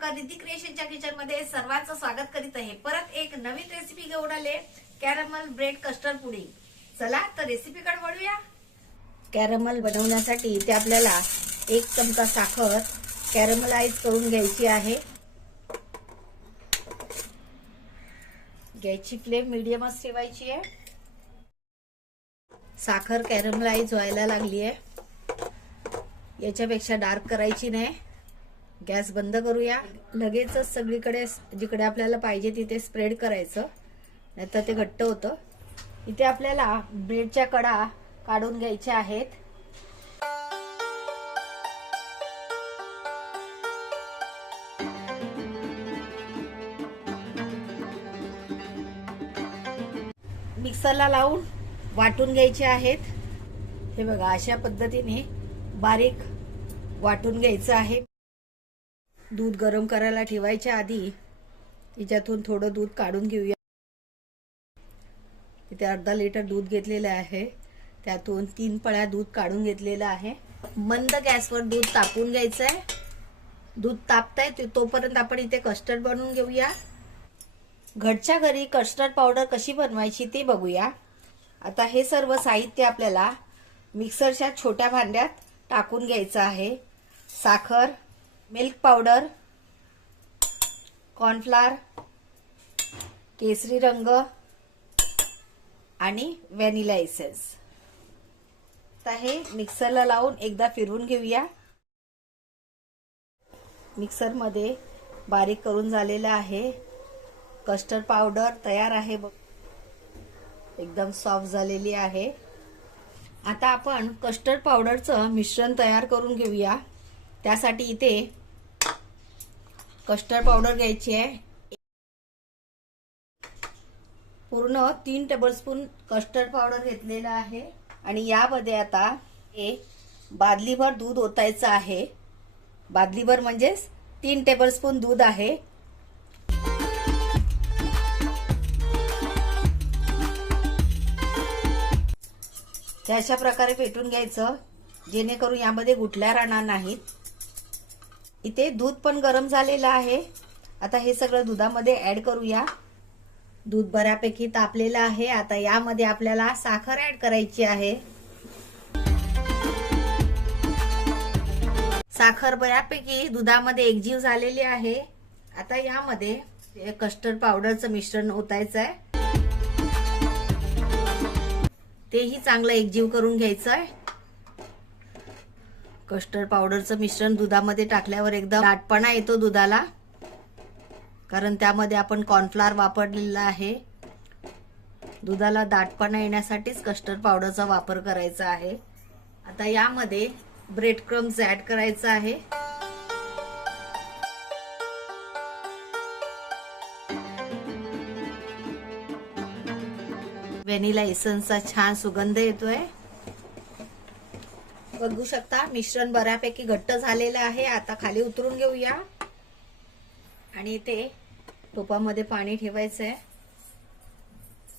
Todkar Riddhi क्रिएशनच्या kitchen मध्ये सर्वांचं स्वागत करीत आहे। परत एक नवीन रेसिपी घेऊन आले, कॅरमल ब्रेड कस्टर्ड पुडिंग। चला तर रेसिपीकडे वळूया। कॅरमल बनवण्यासाठी इथे आपल्याला 1 चमचा साखर कॅरमलाइज करून घ्यायची आहे। गॅसची फ्लेम मीडियमच ठेवायची आहे। साखर कॅरमलाइज व्हायला लागली आहे, याच्यापेक्षा डार्क करायची नाही। गॅस बंद करूया। लगेचच सगळीकडे जिकडे आपल्याला पाहिजे तिथे स्प्रेड करायचं, नाहीतर ते घट्ट होतं। इथे आपल्याला ब्रेडच्या कडा काढून घ्यायच्या आहेत। मिक्सरला लावून वाटून घ्यायचे आहेत। हे बघा, अशा पद्धतीने बारीक वाटून घ्यायचं आहे। दूध गरम करायला ठेवायच्या आधी त्याच्यातून थोडं दूध काढून घेऊया। इथे अर्धा लिटर दूध घेतलेलं आहे, त्यातून 3 पळ्या दूध काढून घेतलेलं आहे। मंद गॅसवर दूध तापवून घ्यायचं आहे। दूध तापतंय तोपर्यंत आपण इथे कस्टर्ड बनवून घेऊया। घरच्या घरी कस्टर्ड पावडर कशी बनवायची ते बघूया। आता हे सर्व साहित्य आपल्याला मिक्सरच्या छोट्या भांड्यात टाकून घ्यायचं आहे। साखर, मिल्क पावडर, कॉर्नफ्लोअर, केसरी रंग आणि व्हॅनिला एसेन्स। आता हे मिक्सरला लावून एकदा फिरवून घेऊया। मिक्सर मध्ये बारीक करून झालेलं आहे। कस्टर्ड पावडर तयार आहे, एकदम सॉफ्ट झालेली आहे। आता आपण कस्टर्ड पावडरचं मिश्रण तयार करून घेऊया। त्यासाठी इथे कस्टर्ड पावडर घ्यायची आहे। पूर्ण 3 टेबलस्पून कस्टर्ड पावडर घेतलेलं आहे आणि यामध्ये आता हे बादलीभर दूध ओतायचं आहे। बादलीभर म्हणजे 3 टेबलस्पून दूध आहे। ते अशा प्रकारे फेटून घ्यायचं, जेणेकरून यामध्ये गुठल्या राहणार नाहीत। इथे दूध पण गरम झालेलं आहे। आता हे सगळं दुधामध्ये ऍड करूया। दूध बऱ्यापैकी तापलेलं आहे। आता यामध्ये आपल्याला साखर ऍड करायची आहे। साखर बऱ्यापैकी दुधामध्ये एकजीव झालेली आहे। आता यामध्ये कस्टर्ड पावडरचं मिश्रण ओतायचं आहे। तेही चांगलं एकजीव करून घ्यायचं आहे। कस्टर्ड पावडरचं मिश्रण दुधामध्ये टाकल्यावर एकदम दाटपणा येतो दुधाला, कारण त्यामध्ये आपण कॉर्नफ्लोअर वापरलेला आहे। दुधाला दाटपणा येण्यासाठीच कस्टर्ड पावडरचा वापर करायचा आहे। आता यामध्ये ब्रेड क्रम्स ऍड करायचा आहे। व्हॅनिला एसेन्सचा छान सुगंध येतोय। बघू शकता, मिश्रण बऱ्यापैकी घट्ट झालेलं आहे। आता खाली उतरून घेऊया आणि इथे टोपामध्ये पाणी ठेवायचं आहे।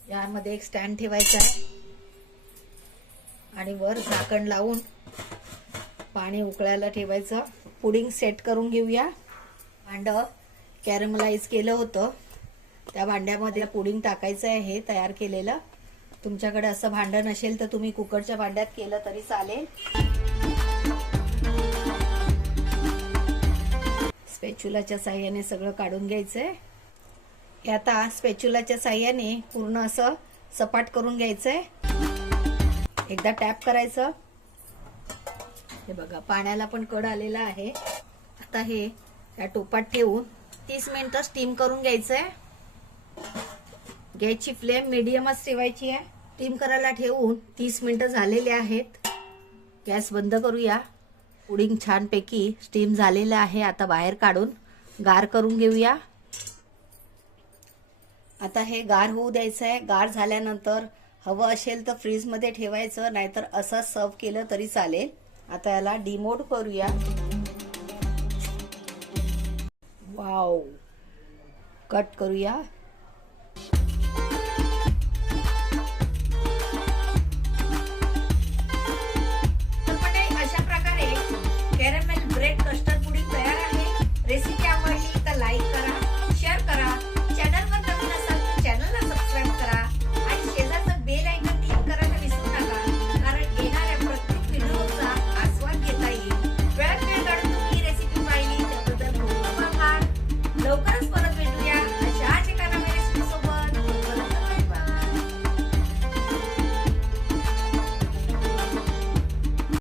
यामध्ये एक स्टँड ठेवायचा आहे आणि वर झाकण लावून पाणी उकळायला ठेवायचं। पुडिंग सेट करून घेऊया। भांड कॅरमलाइज केलं होतं, त्या भांड्यामध्ये पुडिंग टाकायचं आहे हे तयार केलेलं। तुमच्याकडे असं भांड नसेल तर तुम्ही कुकरच्या भांड्यात केलं तरी चालेल। स्पॅच्युलाच्या साहाय्याने सगळं काढून घ्यायचंय। आता स्पॅच्युलाच्या साहाय्याने पूर्ण असं सपाट करून घ्यायचंय। एकदा टॅप करायचं। हे बघा, पाण्याला पण कड आलेला आहे। आता हे या टोपात ठेवून 30 मिनिटं स्टीम करून घ्यायचंय। गॅसची फ्लेम मीडियमच ठेवायची आहे। स्टीम करायला ठेवून 30 मिनिटं झालेले आहेत। गॅस बंद करूया। पुडिंग छानपैकी स्टीम झालेलं आहे। आता बाहेर काढून गार करून घेऊया। आता हे गार होऊ द्यायचं आहे। गार झाल्यानंतर हवं असेल तर फ्रीज मध्ये ठेवायचं, नाहीतर असं सर्व केलं तरी चालेल। आता याला डिमोल्ड करूया। वाव, कट करूया।